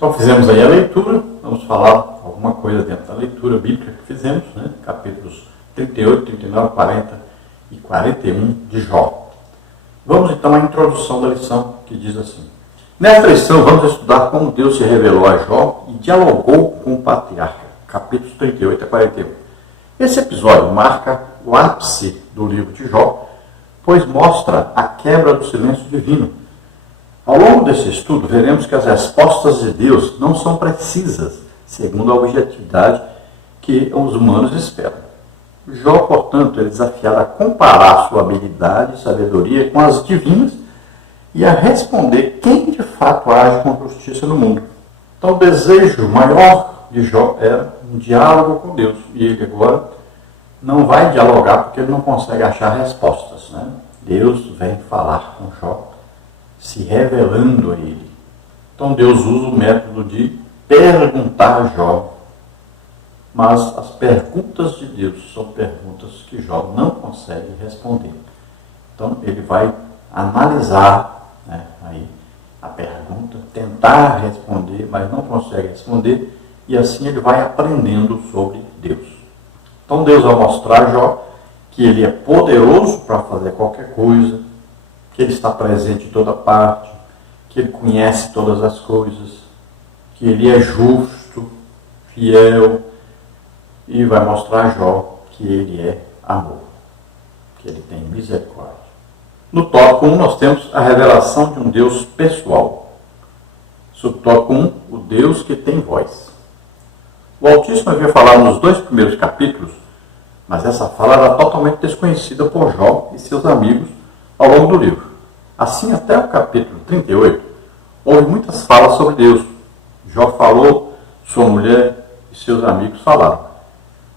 Então fizemos aí a leitura, vamos falar alguma coisa dentro da leitura bíblica que fizemos, né? Capítulos 38, 39, 40 e 41 de Jó. Vamos então à introdução da lição, que diz assim: nesta lição vamos estudar como Deus se revelou a Jó e dialogou com o patriarca, capítulos 38 a 41. Esse episódio marca o ápice do livro de Jó, pois mostra a quebra do silêncio divino. Ao longo desse estudo, veremos que as respostas de Deus não são precisas, segundo a objetividade que os humanos esperam. Jó, portanto, é desafiado a comparar sua habilidade e sabedoria com as divinas e a responder quem de fato age com justiça no mundo. Então, o desejo maior de Jó era um diálogo com Deus, e ele agora não vai dialogar porque ele não consegue achar respostas, né? Deus vem falar com Jó, se revelando a ele. Então Deus usa o método de perguntar a Jó. Mas as perguntas de Deus são perguntas que Jó não consegue responder. Então ele vai analisar, né, aí a pergunta, tentar responder, mas não consegue responder, e assim ele vai aprendendo sobre Deus. Então Deus vai mostrar a Jó que ele é poderoso para fazer qualquer coisa, que ele está presente em toda parte, que ele conhece todas as coisas, que ele é justo, fiel, e vai mostrar a Jó que ele é amor, que ele tem misericórdia. No tópico 1 nós temos a revelação de um Deus pessoal. Subtópico 1, o Deus que tem voz. O Altíssimo havia falado nos 2 primeiros capítulos, mas essa fala era totalmente desconhecida por Jó e seus amigos ao longo do livro. Assim, até o capítulo 38, houve muitas falas sobre Deus. Jó falou, sua mulher e seus amigos falaram.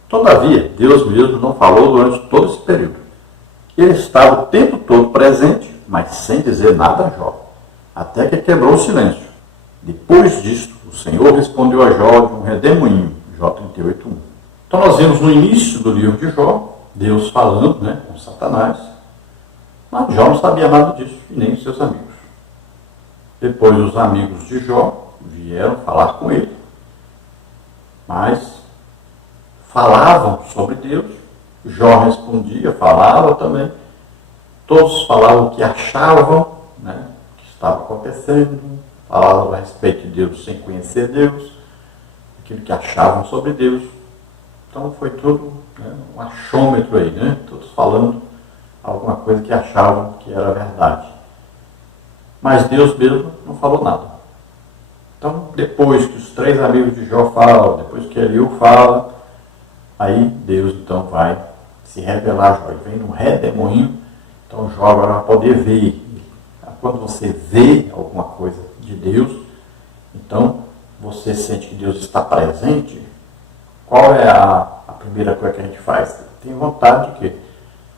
Todavia, Deus mesmo não falou durante todo esse período. Ele estava o tempo todo presente, mas sem dizer nada a Jó, até que quebrou o silêncio. Depois disto, o Senhor respondeu a Jó de um redemoinho, Jó 38:1. Então nós vemos no início do livro de Jó, Deus falando, né, com Satanás, mas Jó não sabia nada disso, e nem os seus amigos. Depois os amigos de Jó vieram falar com ele, mas falavam sobre Deus, Jó respondia, falava também, todos falavam o que achavam, né, que estava acontecendo, falavam a respeito de Deus sem conhecer Deus, aquilo que achavam sobre Deus. Então foi tudo, né, um achômetro aí, né, todos falando alguma coisa que achavam que era verdade. Mas Deus mesmo não falou nada. Então, depois que os 3 amigos de Jó falam, depois que Eliú fala, aí Deus então vai se revelar a Jó. Ele vem num redemoinho, então Jó agora vai poder ver. Quando você vê alguma coisa de Deus, então você sente que Deus está presente. Qual é a primeira coisa que a gente faz? Tem vontade de quê?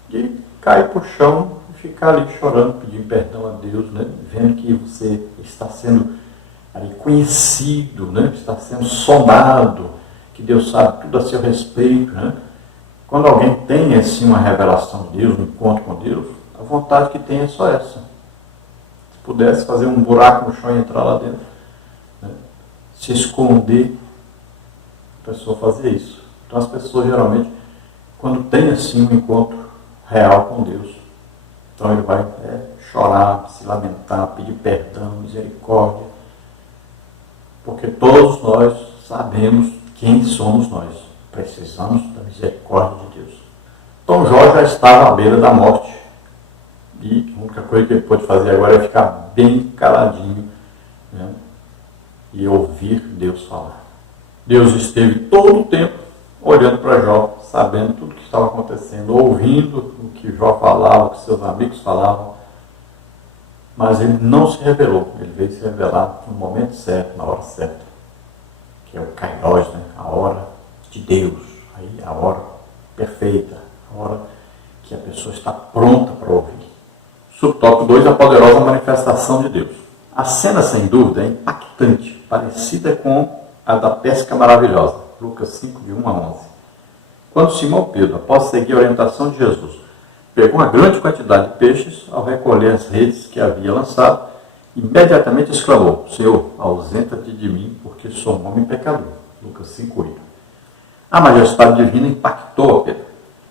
De cair para o chão e ficar ali chorando, pedindo perdão a Deus, né? Vendo que você está sendo ali conhecido, né? Está sendo sondado, que Deus sabe tudo a seu respeito, né? Quando alguém tem assim uma revelação de Deus, um encontro com Deus, a vontade que tem é só essa. Se pudesse fazer um buraco no chão e entrar lá dentro, né? Se esconder, a pessoa fazia isso. Então as pessoas geralmente, quando tem assim um encontro real com Deus, então ele vai chorar, se lamentar, pedir perdão, misericórdia, porque todos nós sabemos quem somos nós, precisamos da misericórdia de Deus. Então Jó já estava à beira da morte, e a única coisa que ele pôde fazer agora é ficar bem caladinho, né, e ouvir Deus falar. Deus esteve todo o tempo olhando para Jó, sabendo tudo o que estava acontecendo, ouvindo o que Jó falava, o que seus amigos falavam, mas ele não se revelou. Ele veio se revelar no momento certo, na hora certa, que é o Kairos, né? A hora de Deus, aí a hora perfeita, a hora que a pessoa está pronta para ouvir. Subtópico 2, a poderosa manifestação de Deus. A cena, sem dúvida, é impactante, parecida com a da pesca maravilhosa, Lucas 5, de 1 a 11. Quando Simão Pedro, após seguir a orientação de Jesus, pegou uma grande quantidade de peixes, ao recolher as redes que havia lançado, imediatamente exclamou: Senhor, ausenta-te de mim, porque sou um homem pecador. Lucas 5:8. A majestade divina impactou a Pedro.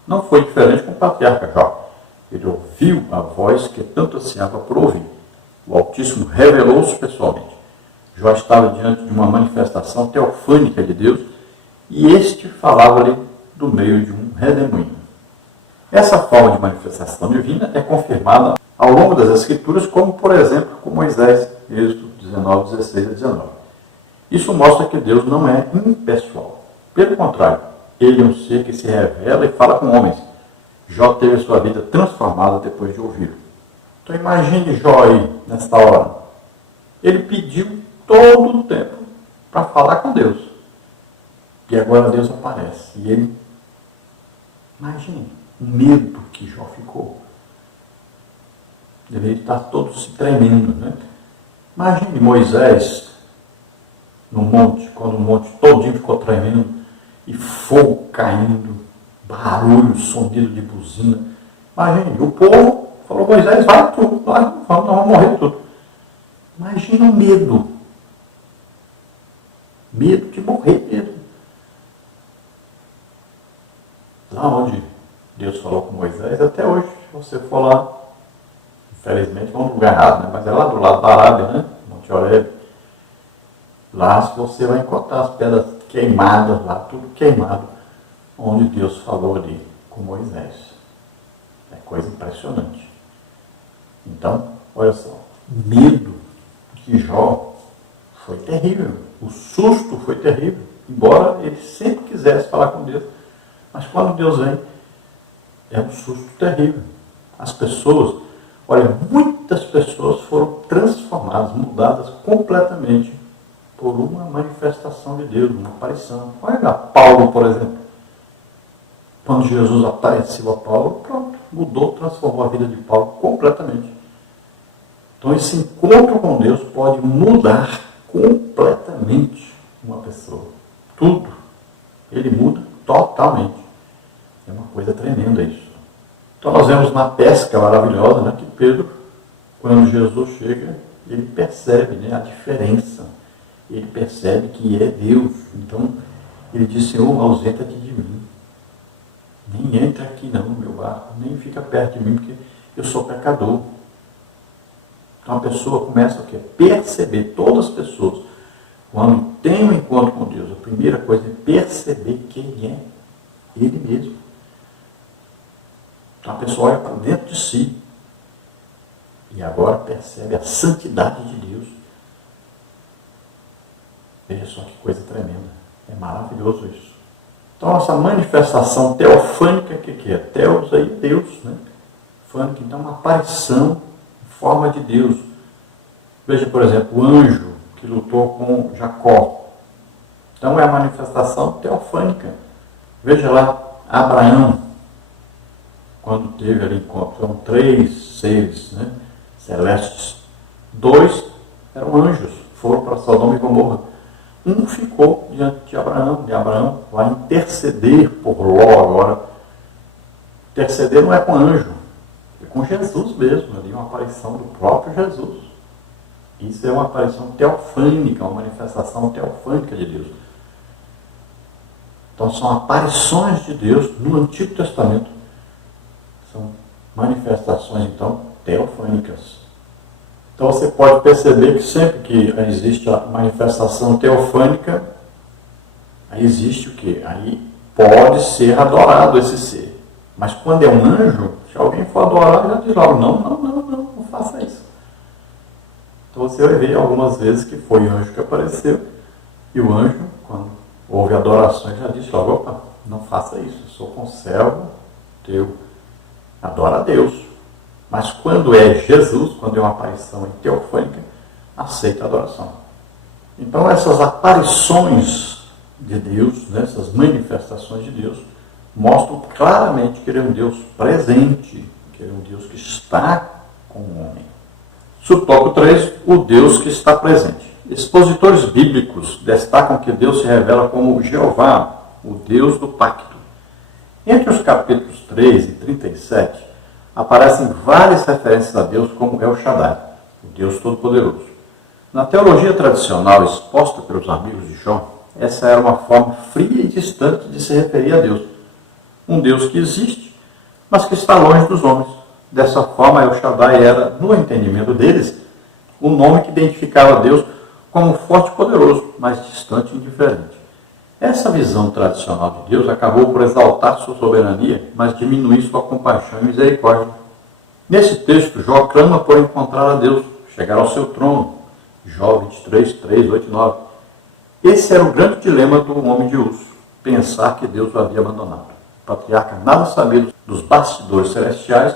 Não foi diferente com o patriarca Jó. Ele ouviu a voz que tanto ansiava por ouvir. O Altíssimo revelou-se pessoalmente. Jó estava diante de uma manifestação teofânica de Deus e este falava-lhe do meio de um redemoinho. Essa forma de manifestação divina é confirmada ao longo das Escrituras, como, por exemplo, com Moisés, Êxodo 19, 16 a 19. Isso mostra que Deus não é impessoal. Pelo contrário, ele é um ser que se revela e fala com homens. Jó teve sua vida transformada depois de ouvi-lo. Então imagine Jó aí, nesta hora. Ele pediu todo o tempo para falar com Deus. E agora Deus aparece. E ele, imagine o medo que Jó ficou. Deveria estar todo se tremendo, né? Imagine Moisés no monte, quando o monte todinho ficou tremendo, e fogo caindo, barulho, sonido de buzina. Imagine, o povo falou: Moisés, vai tudo, nós vamos morrer tudo. Imagina o medo. Medo de morrer mesmo. Lá onde Deus falou com Moisés, até hoje, se você for lá, infelizmente vamos no lugar errado, né? Mas é lá do lado da Arábia, né? Monte Horebe. Lá você vai encontrar as pedras queimadas lá, tudo queimado, onde Deus falou ali com Moisés. É coisa impressionante. Então, olha só, o medo de Jó foi terrível. O susto foi terrível. Embora ele sempre quisesse falar com Deus. Mas quando Deus vem, é um susto terrível. As pessoas, olha, muitas pessoas foram transformadas, mudadas completamente por uma manifestação de Deus, uma aparição. Olha lá, Paulo, por exemplo. Quando Jesus apareceu a Paulo, pronto, mudou, transformou a vida de Paulo completamente. Então esse encontro com Deus pode mudar completamente uma pessoa. Tudo. Ele muda totalmente. É uma coisa tremenda isso. Então nós vemos na pesca maravilhosa, né, que Pedro, quando Jesus chega, ele percebe, né, a diferença. Ele percebe que é Deus. Então ele diz: Senhor, ausenta-te de mim. Nem entra aqui não no meu barco, nem fica perto de mim, porque eu sou pecador. Então a pessoa começa a perceber, todas as pessoas, quando tem um encontro com Deus, a primeira coisa é perceber quem é Ele mesmo. Então a pessoa olha para dentro de si e agora percebe a santidade de Deus. Veja só que coisa tremenda. É maravilhoso isso. Então essa manifestação teofânica, o que é? Teos aí, Deus, né? Fânica, então uma aparição em forma de Deus. Veja, por exemplo, o anjo que lutou com Jacó. Então é a manifestação teofânica. Veja lá, Abraão, quando teve ali encontro, são 3 seres, né, celestes. 2 eram anjos, foram para Sodoma e Gomorra. Um ficou diante de Abraão vai interceder por Ló agora. Interceder não é com anjo, é com Jesus mesmo, ali uma aparição do próprio Jesus. Isso é uma aparição teofânica, uma manifestação teofânica de Deus. Então são aparições de Deus no Antigo Testamento. São manifestações, então, teofânicas. Então você pode perceber que sempre que existe a manifestação teofânica, aí existe o quê? Aí pode ser adorado esse ser. Mas quando é um anjo, se alguém for adorar, já diz logo: não faça isso. Então você vai ver algumas vezes que foi o anjo que apareceu, e o anjo, quando houve adorações, já disse logo: opa, não faça isso, eu sou conservo teu, adora a Deus. Mas quando é Jesus, quando é uma aparição teofânica, aceita a adoração. Então essas aparições de Deus, né, essas manifestações de Deus, mostram claramente que Ele é um Deus presente, que Ele é um Deus que está com o homem. Subtópico 3, o Deus que está presente. Expositores bíblicos destacam que Deus se revela como Jeová, o Deus do pacto. Entre os capítulos 3 e 37, aparecem várias referências a Deus como El Shaddai. o Deus Todo-Poderoso. Na teologia tradicional exposta pelos amigos de Jó, essa era uma forma fria e distante de se referir a Deus. Um Deus que existe, mas que está longe dos homens. Dessa forma, El Shaddai era, no entendimento deles, o nome que identificava Deus como forte e poderoso, mas distante e indiferente. Essa visão tradicional de Deus acabou por exaltar sua soberania, mas diminuir sua compaixão e misericórdia. Nesse texto, Jó clama por encontrar a Deus, chegar ao seu trono. Jó 23, 3, 8 e 9. Esse era o grande dilema do homem de Uz, pensar que Deus o havia abandonado. O patriarca nada sabia dos bastidores celestiais,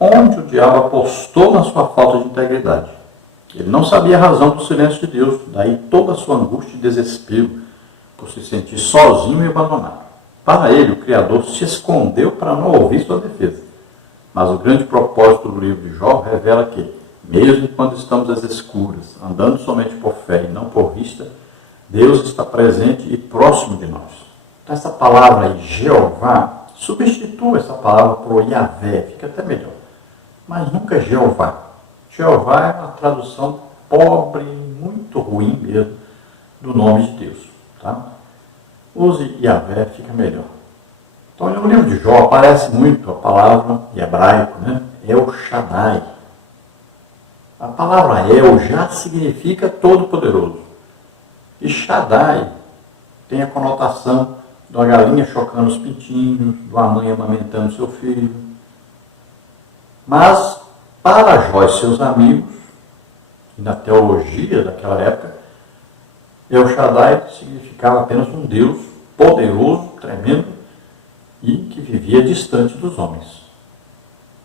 onde o diabo apostou na sua falta de integridade. Ele não sabia a razão do silêncio de Deus, daí toda a sua angústia e desespero por se sentir sozinho e abandonado. Para ele, o Criador se escondeu para não ouvir sua defesa. Mas o grande propósito do livro de Jó revela que, mesmo quando estamos às escuras, andando somente por fé e não por vista, Deus está presente e próximo de nós. Então, essa palavra aí, Jeová, substitua essa palavra por Yahvé, fica até melhor. Mas nunca Jeová. Jeová é uma tradução pobre, muito ruim mesmo, do nome de Deus. Tá? Use Yahvé, fica melhor. Então, no livro de Jó aparece muito a palavra em hebraico, né? El Shaddai. A palavra El já significa todo-poderoso. E Shaddai tem a conotação de uma galinha chocando os pintinhos, de uma mãe amamentando seu filho. Mas, para Jó e seus amigos, e na teologia daquela época, El Shaddai significava apenas um Deus poderoso, tremendo, e que vivia distante dos homens.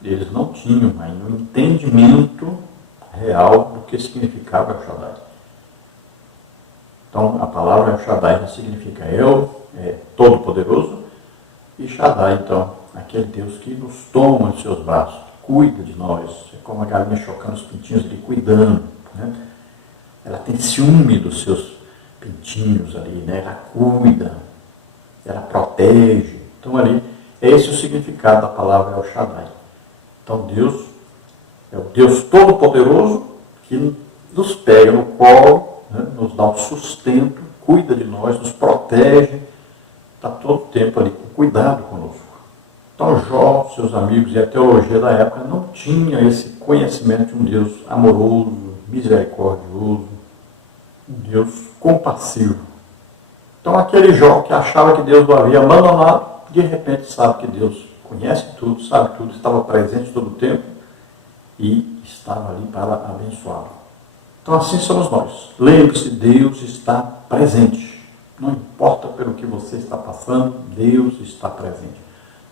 Eles não tinham ainda um entendimento real do que significava El Shaddai. Então, a palavra El Shaddai já significa El, é todo-poderoso, e Shaddai, então, aquele Deus que nos toma em seus braços, cuida de nós, é como a galinha chocando os pintinhos ali, cuidando. Né? Ela tem ciúme dos seus pintinhos ali, né? Ela cuida, ela protege. Então, ali, é esse o significado da palavra El Shaddai. Então, Deus é o Deus Todo-Poderoso que nos pega no colo, né, nos dá um sustento, cuida de nós, nos protege, está todo o tempo ali com cuidado conosco. Então Jó, seus amigos e a teologia da época não tinha esse conhecimento de um Deus amoroso, misericordioso, um Deus compassivo. Então aquele Jó que achava que Deus o havia abandonado, de repente sabe que Deus conhece tudo, sabe tudo, estava presente todo o tempo e estava ali para abençoá-lo. Então assim somos nós. Lembre-se, Deus está presente. Não importa pelo que você está passando, Deus está presente.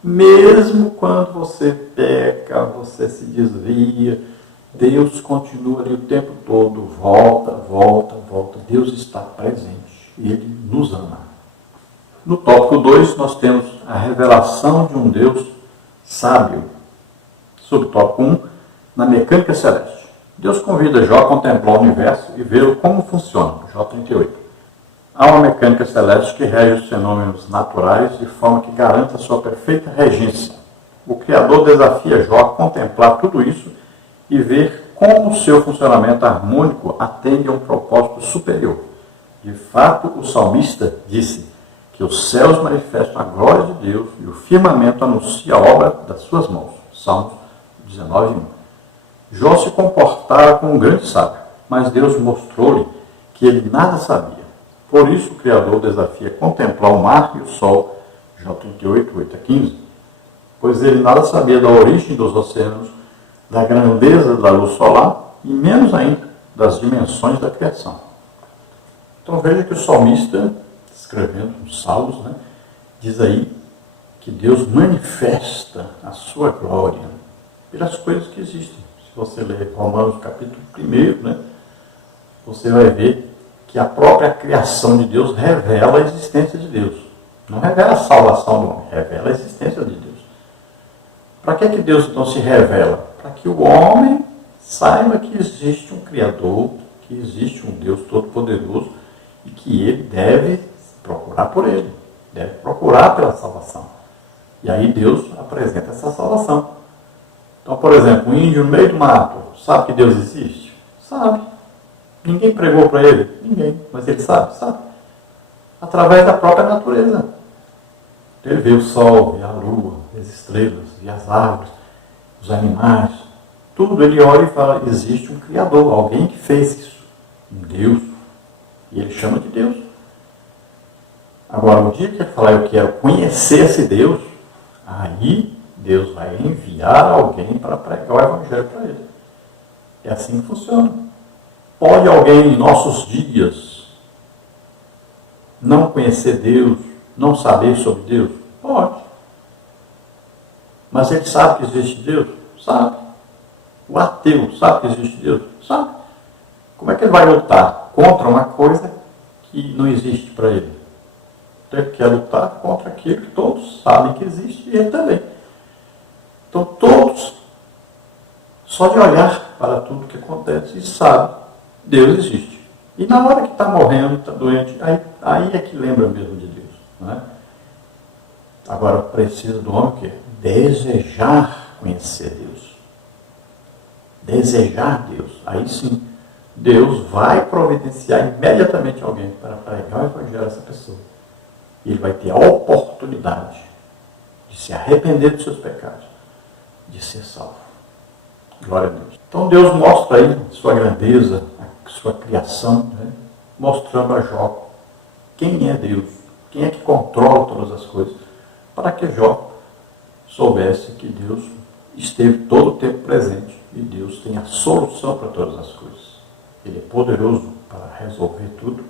Mesmo quando você peca, você se desvia, Deus continua ali o tempo todo, volta, volta, volta. Deus está presente. Ele nos ama. No tópico 2, nós temos a revelação de um Deus sábio. Subtópico 1, na mecânica celeste. Deus convida Jó a contemplar o universo e ver como funciona. Jó 38. Há uma mecânica celeste que rege os fenômenos naturais de forma que garanta sua perfeita regência. O Criador desafia Jó a contemplar tudo isso e ver como o seu funcionamento harmônico atende a um propósito superior. De fato, o salmista disse que os céus manifestam a glória de Deus e o firmamento anuncia a obra das suas mãos. Salmos 19, 1. Jó se comportara como um grande sábio, mas Deus mostrou-lhe que ele nada sabia. Por isso o Criador desafia a contemplar o mar e o sol, Jó 38, 8 a 15, pois ele nada sabia da origem dos oceanos, da grandeza da luz solar e menos ainda das dimensões da criação. Então veja que o salmista, escrevendo os salmos, diz aí que Deus manifesta a sua glória pelas coisas que existem. Se você ler Romanos capítulo 1, você vai ver que a própria criação de Deus revela a existência de Deus. Não revela a salvação do homem, revela a existência de Deus. Para que Deus então se revela? Para que o homem saiba que existe um Criador, que existe um Deus Todo-Poderoso e que ele deve procurar por ele, deve procurar pela salvação. E aí Deus apresenta essa salvação. Então, por exemplo, um índio no meio do mato sabe que Deus existe? Sabe. Ninguém pregou para ele? Ninguém. Mas ele sabe? Sabe. Através da própria natureza. Ele vê o sol, vê a lua, vê as estrelas, vê as árvores, os animais. Tudo ele olha e fala, existe um Criador, alguém que fez isso. Um Deus. E ele chama de Deus. Agora, o dia que ele falar, eu quero conhecer esse Deus, aí Deus vai enviar alguém para pregar o Evangelho para ele. É assim que funciona. Pode alguém em nossos dias não conhecer Deus, não saber sobre Deus? Pode. Mas ele sabe que existe Deus? Sabe. O ateu sabe que existe Deus? Sabe. Como é que ele vai lutar contra uma coisa que não existe para ele? Ele quer lutar contra aquilo que todos sabem que existe e ele também. Então todos, só de olhar para tudo que acontece, e sabe, Deus existe. E na hora que está morrendo, está doente, aí é que lembra mesmo de Deus. Não é? Agora precisa do homem o quê? Desejar conhecer Deus. Desejar Deus. Aí sim, Deus vai providenciar imediatamente alguém para pregar o Evangelho a essa pessoa. E ele vai ter a oportunidade de se arrepender dos seus pecados, de ser salvo. Glória a Deus. Então Deus mostra aí sua grandeza, a sua criação, né? Mostrando a Jó quem é Deus, quem é que controla todas as coisas, para que Jó soubesse que Deus esteve todo o tempo presente e Deus tem a solução para todas as coisas. Ele é poderoso para resolver tudo,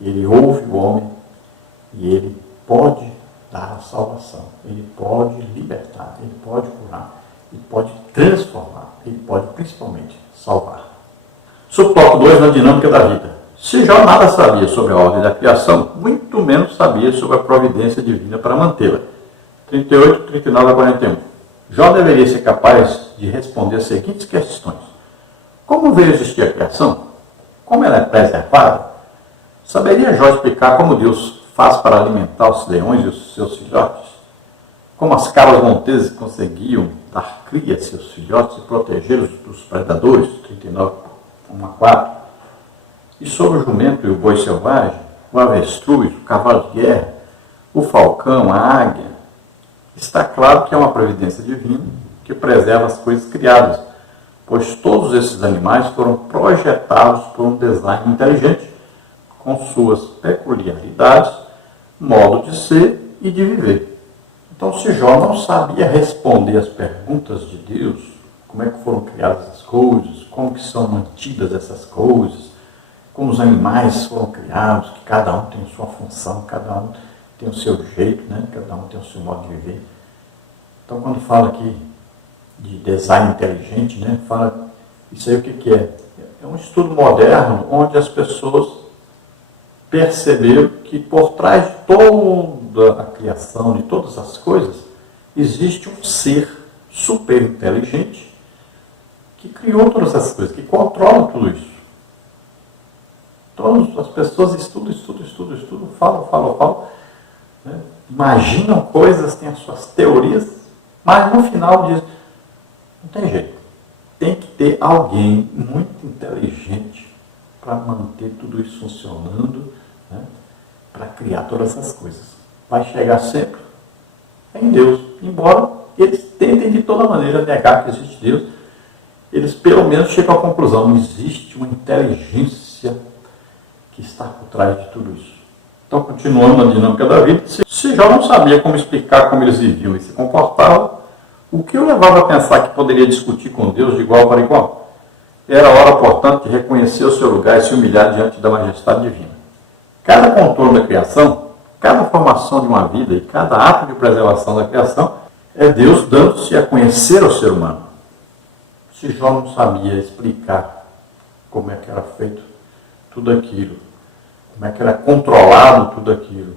ele ouve o homem e ele pode dar a salvação, ele pode libertar, ele pode curar, ele pode transformar, ele pode principalmente salvar. Subtópico 2 na dinâmica da vida. Se Jó nada sabia sobre a ordem da criação, muito menos sabia sobre a providência divina para mantê-la. 38, 39 a 41. Jó deveria ser capaz de responder as seguintes questões. Como veio existir a criação? Como ela é preservada? Saberia Jó explicar como Deus faz para alimentar os leões e os seus filhotes? Como as cabras monteses conseguiam dar cria a seus filhotes e protegê-los dos predadores? 39, 1 a 4. E sobre o jumento e o boi selvagem, o avestruz, o cavalo de guerra, o falcão, a águia, está claro que é uma providência divina que preserva as coisas criadas, pois todos esses animais foram projetados por um design inteligente, com suas peculiaridades, modo de ser e de viver. Então, se Jó não sabia responder as perguntas de Deus, como é que foram criadas as coisas, como que são mantidas essas coisas, como os animais foram criados, que cada um tem sua função, cada um tem o seu jeito, né? Cada um tem o seu modo de viver. Então, quando fala aqui de design inteligente, né? Fala, isso aí o que é? É um estudo moderno onde as pessoas perceberam que por trás de toda a criação, de todas as coisas, existe um ser super inteligente que criou todas essas coisas, que controla tudo isso. Todas as pessoas estudam, falam, né? Imaginam coisas, têm as suas teorias, mas no final diz, não tem jeito. Tem que ter alguém muito inteligente para manter tudo isso funcionando, né? Para criar todas essas coisas. Vai chegar sempre em Deus. Embora eles tentem de toda maneira negar que existe Deus, eles pelo menos chegam à conclusão, não existe uma inteligência que está por trás de tudo isso. Então, continuando na dinâmica da vida, se Jó não sabia como explicar como eles viviam e se comportavam, o que o levava a pensar que poderia discutir com Deus de igual para igual? Era hora, portanto, de reconhecer o seu lugar e se humilhar diante da majestade divina. Cada contorno da criação, cada formação de uma vida e cada ato de preservação da criação é Deus dando-se a conhecer ao ser humano. Se Jó não sabia explicar como é que era feito tudo aquilo, como é que era controlado tudo aquilo,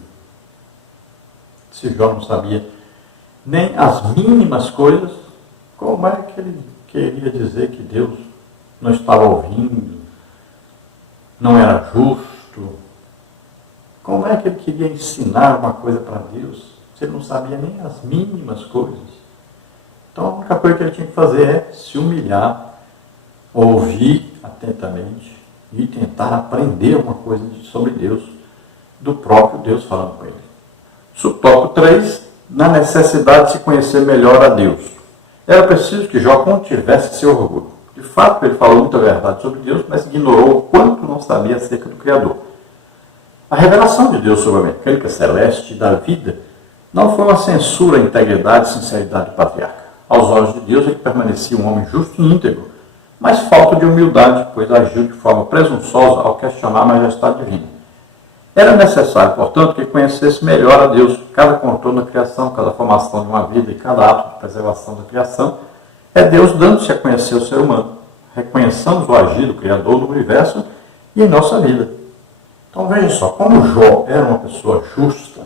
se Jó não sabia nem as mínimas coisas, como é que ele queria dizer que Deus não estava ouvindo, não era justo? Como é que ele queria ensinar uma coisa para Deus, se ele não sabia nem as mínimas coisas? Então a única coisa que ele tinha que fazer é se humilhar, ouvir atentamente e tentar aprender alguma coisa sobre Deus, do próprio Deus falando com ele. Subtópico 3, na necessidade de se conhecer melhor a Deus. Era preciso que Jó contivesse seu orgulho. De fato, ele falou muita verdade sobre Deus, mas ignorou o quanto não sabia acerca do Criador. A revelação de Deus sobre a mecânica celeste da vida não foi uma censura à integridade e sinceridade do patriarca. Aos olhos de Deus, ele permanecia um homem justo e íntegro, mas falta de humildade, pois agiu de forma presunçosa ao questionar a majestade divina. Era necessário, portanto, que conhecesse melhor a Deus. Cada contorno da criação, cada formação de uma vida e cada ato de preservação da criação é Deus dando-se a conhecer o ser humano. Reconheçamos o agir do Criador no universo e em nossa vida. Então veja só, como Jó era uma pessoa justa,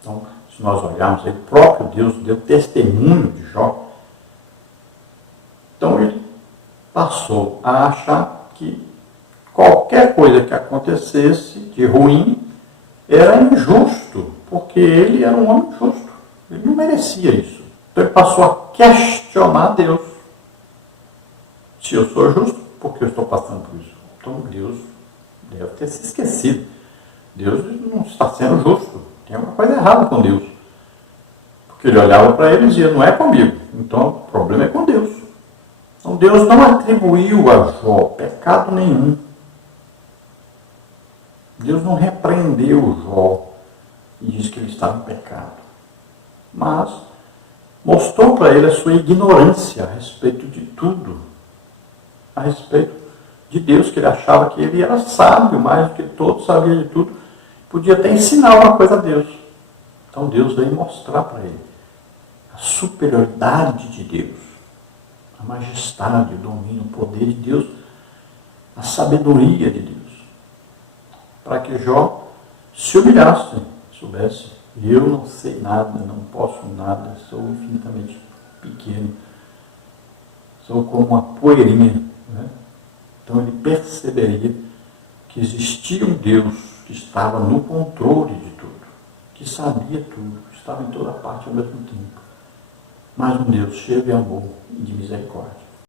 então se nós olharmos aí, o próprio Deus deu testemunho de Jó, então ele passou a achar que qualquer coisa que acontecesse de ruim era injusto, porque ele era um homem justo, ele não merecia isso. Então ele passou a questionar Deus. Se eu sou justo, por que eu estou passando por isso? Então Deus deve ter se esquecido. Deus não está sendo justo. Tem uma coisa errada com Deus. Porque ele olhava para ele e dizia, não é comigo. Então o problema é com Deus. Então Deus não atribuiu a Jó pecado nenhum. Deus não repreendeu Jó e disse que ele estava em pecado. Mas mostrou para ele a sua ignorância a respeito de tudo. A respeito de Deus, que ele achava que ele era sábio, mais do que todos, sabia de tudo, podia até ensinar uma coisa a Deus. Então Deus veio mostrar para ele a superioridade de Deus, a majestade, o domínio, o poder de Deus, a sabedoria de Deus, para que Jó se humilhasse, soubesse, eu não sei nada, não posso nada, sou infinitamente pequeno, sou como uma poeirinha, né? Então ele perceberia que existia um Deus que estava no controle de tudo, que sabia tudo, estava em toda parte ao mesmo tempo, mas um Deus cheio de amor e de misericórdia.